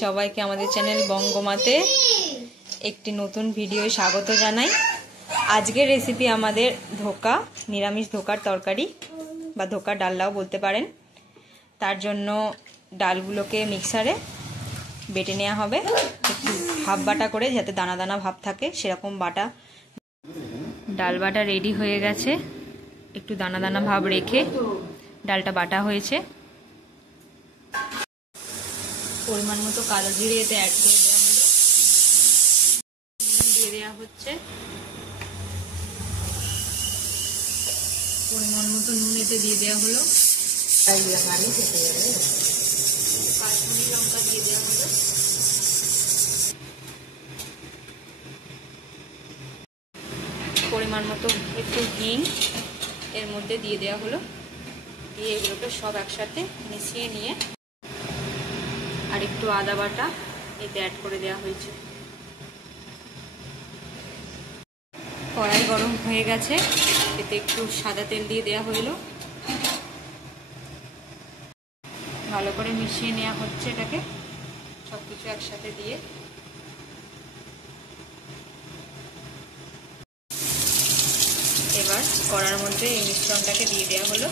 সবাইকে আমাদের চ্যানেল বঙ্গমাতে একটি নতুন ভিডিও স্বাগত জানাই। আজকের রেসিপি আমাদের ধোকা, নিরামিষ ধোকার তরকারি বা ধোকার ডালনাও বলতে পারেন। তার জন্য ডালগুলোকে মিক্সারে বেটে নেওয়া হবে, একটু হাফ বাটা করে, যাতে দানা দানা ভাব থাকে সেরকম বাটা। ডাল বাটা রেডি হয়ে গেছে, একটু দানা দানা ভাব রেখে ডালটা বাটা হয়েছে। পরিমাণ মতো কালো জিরে এতে অ্যাড করে দেওয়া হলো, দিয়ে দেওয়া হচ্ছে পরিমাণ মতো নুন এতে দিয়ে দেওয়া হলো, কাশ্মীরি লঙ্কা দিয়ে দেওয়া হলো, পরিমাণ মতো একটু হিং এর মধ্যে দিয়ে দেওয়া হলো, দিয়ে এগুলোকে সব একসাথে মিশিয়ে নিয়ে আর একটু আদা বাটা এতে অ্যাড করে দেওয়া হয়েছে। কড়াই গরম হয়ে গেছে, এতে একটু সাদা তেল দিয়ে দেওয়া হলো, ভালো করে মিশিয়ে নেওয়া হচ্ছে এটাকে সবকিছু একসাথে দিয়ে। এবার কড়ার মধ্যে এই মিশ্রণটাকে দিয়ে দেওয়া হলো,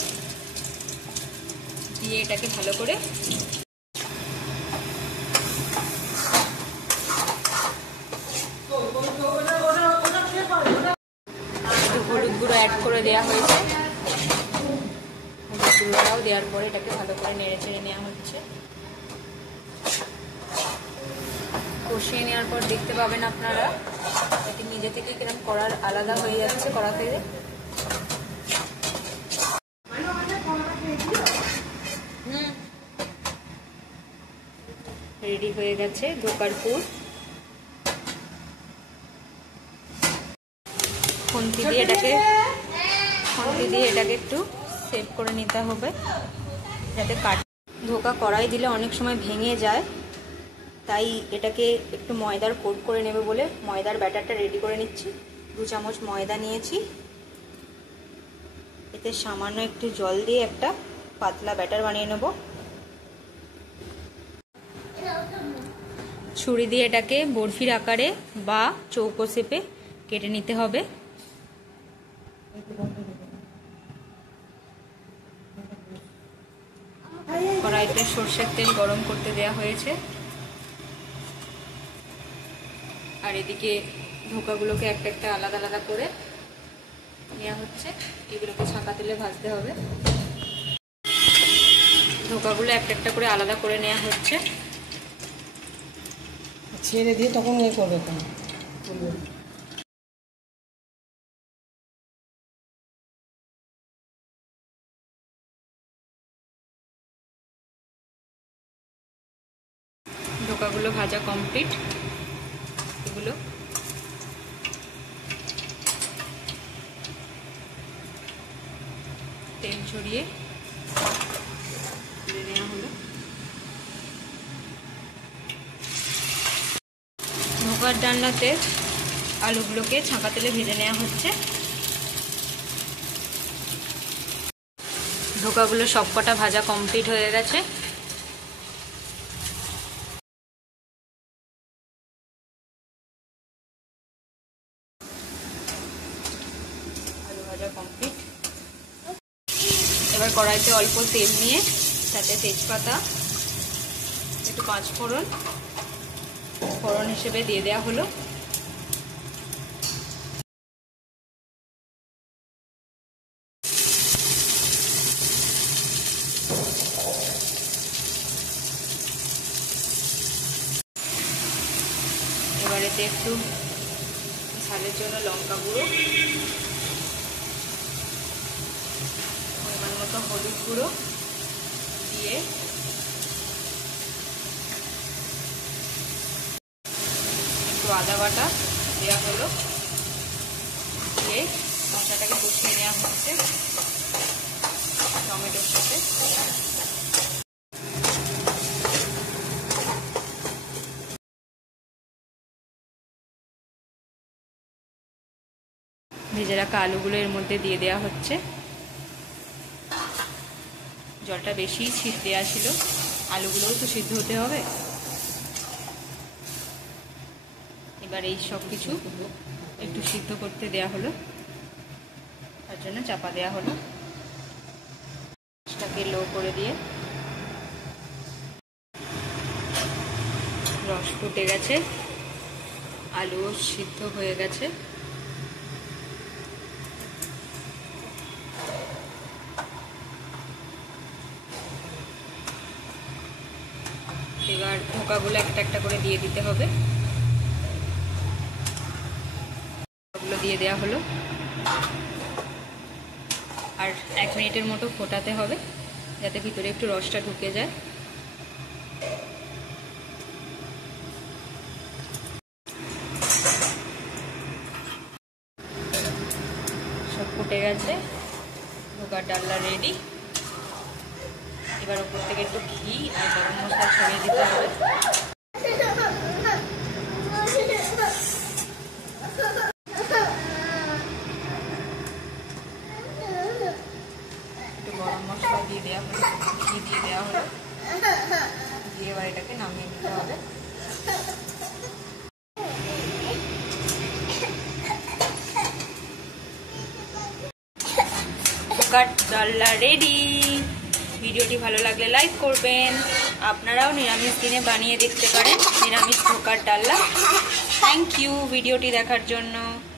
দিয়ে এটাকে ভালো করে হলুদ গুঁড়ো অ্যাড করে দেওয়া হয়েছে। হলুদ গুঁড়োটাও দেওয়ার পরে এটাকে ভালো করে নেড়ে চেড়ে নেওয়া হচ্ছে। কষিয়ে নেওয়ার পর দেখতে পাবেন আপনারা এটি নিজে থেকে কিরকম কড়ার আলাদা হয়ে যাচ্ছে কড়া থেকে। রেডি হয়ে গেছে ধোকার পুর। খুন্তি দিয়ে এটাকে একটু সেভ করে নিতে হবে, যাতে ধোকা কড়াই দিলে অনেক সময় ভেঙে যায়, তাই এটাকে একটু ময়দার কোট করে নেবে বলে ময়দার ব্যাটারটা রেডি করে নিচ্ছি। 2 চামচ ময়দা নিয়েছি, এতে সামান্য একটু জল দিয়ে একটা পাতলা ব্যাটার বানিয়ে নেব। ছুরি দিয়ে এটাকে বরফির আকারে বা চৌকো শেপে কেটে নিতে হবে। কড়াইতে সরষের তেল গরম করতে দেওয়া হয়েছে, আর এদিকে ধোকাগুলোকে একটা একটা আলাদা আলাদা করে নেওয়া হচ্ছে। এগুলোকে ছাঁকা তেলে ভাজতে হবে। ধোকাগুলো একটা একটা করে আলাদা করে নেওয়া হচ্ছে। ছেড়ে দিয়ে তখন ইয়ে করবে, ধোকাগুলো ভাজা কমপ্লিট। এগুলো তেল ছড়িয়ে তুলে নেওয়া হলো। ধোকার ডালনাতে আলুগুলোকে ছাঁকা তেলে ভেজে নেওয়া হচ্ছে। ধোকাগুলো সবকটা ভাজা কমপ্লিট হয়ে গেছে। আলু ভাজা কমপ্লিট। এবার কড়াইতে অল্প তেল নিয়ে তাতে তেজপাতা, একটু 5 ফোড়ন হিসেবে দিয়ে দেওয়া হলো। এবার এতে একটু ঝালের জন্য লঙ্কা গুঁড়ো, পরিমাণ মতো হলুদ গুঁড়ো দিয়ে একটু আদা বাটা দেওয়া হলো, দিয়ে মশলাটাকে কষিয়ে নেওয়া হচ্ছে টমেটোর সাথে। ভেজে রাখা আলুগুলো এর মধ্যে দিয়ে দেওয়া হচ্ছে। জলটা বেশি দেওয়া ছিল, আলুগুলোও তো সিদ্ধ হতে হবে। এবার এই সব কিছু একটু সিদ্ধ করতে দেয়া হলো, তার জন্য চাপা দেয়া হলো। গ্যাসটাকে লো করে দিয়ে রস ফুটে গেছে, আলুও সিদ্ধ হয়ে গেছে। এবার ধোকাগুলো একটা একটা করে দিয়ে দিতে হবে। ওগুলো দিয়ে দেওয়া হলো, আর 1 মিনিটের মতো ফোটাতে হবে যাতে ভিতরে একটু রসটা ঢুকে যায়। সব ফুটে গেছে, ধোকার ডালনা রেডি। এবার উপর থেকে একটু ঘি আর গরম মশলা ছড়িয়ে দিতে হবে। একটু গরম মশলা দিয়ে দেওয়া হলো, ঘি দিয়ে দেওয়া হলো, দিয়ে এবার এটাকে নামিয়ে নিতে হবে। ধোকার ডালনা রেডি। ভিডিওটি ভালো লাগলে লাইক করবেন। আপনারাও নিরামিষ দিনে বানিয়ে দেখতে পারেন নিরামিষ ধোকার ডালনা। থ্যাংক ইউ ভিডিওটি দেখার জন্য।